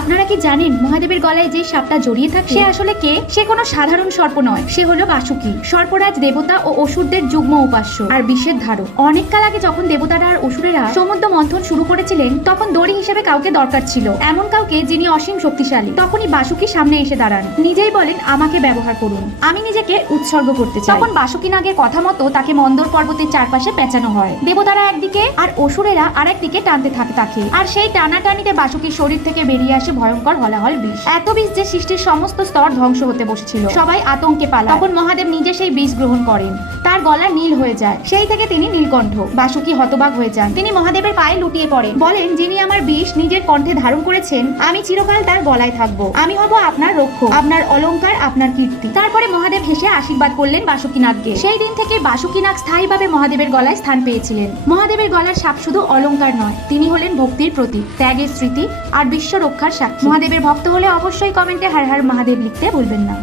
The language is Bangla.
আপনারা কি জানেন মহাদেবের গলায় যে সাপটা জড়িয়ে থাকে সে আসলে কে? সে কোনো সাধারণ সর্প নয়, সে হলো বাসুকি, সর্পরাজ দেবতা ও অসুরদের যুগ্ম উপাস্য আর বিষের ধারক। অনেক কাল আগে যখন দেবতারা আর অসুরেরা সমুদ্র মন্থন শুরু করেছিলেন তখন দড়ি হিসেবে কাউকে দরকার ছিল, এমন কাউকে যিনি অসীম শক্তিশালী। তখনই বাসুকি সামনে এসে দাঁড়ান, নিজেই বলেন আমাকে ব্যবহার করুন, আমি নিজেকে উৎসর্গ করতে চাই। তখন বাসুকি নাগের কথা মতো তাকে মন্দর পর্বতের চারপাশে পেঁচানো হয়। দেবতারা একদিকে আর অসুরেরা আরেকদিকে টানতে থাকে আর সেই টানাটানিতে বাসুকির শরীর থেকে বেরিয়ে আসে ভয়ঙ্কর হলাহল বিষ। এত বিষ যে সৃষ্টির সমস্ত স্তর ধ্বংস হতে বসেছিল। সবাই আতঙ্কে পালায়। তখন মহাদেব নিজে সেই বিষ গ্রহণ করেন, তার গলা নীল হয়ে যায়। সেই থেকে তিনি নীলকণ্ঠ। বাসুকি হতবাক হয়ে যান, তিনি মহাদেবের পায়ে লুটিয়ে পড়েন, বলেন যিনি আমার বিষ নিজের কণ্ঠে ধারণ করেছেন আমি চিরকাল তার গলায় থাকবো, আমি হব আপনার রক্ষক, আপনার অলংকার, আপনার কীর্তি। তারপরে মহাদেব হেসে আশীর্বাদ করলেন বাসুকিনাগকে। সেই দিন থেকে বাসুকিনাগ স্থায়ীভাবে মহাদেবের গলায় স্থান পেয়েছিলেন। মহাদেবের গলার সাপ শুধু অলংকার নয়, তিনি হলেন ভক্তির প্রতীক, ত্যাগের স্মৃতি আর বিশ্ব রক্ষার সাক্ষী। মহাদেবের ভক্ত হলে অবশ্যই কমেন্টে হর হর মহাদেব লিখতে ভুলবেন না।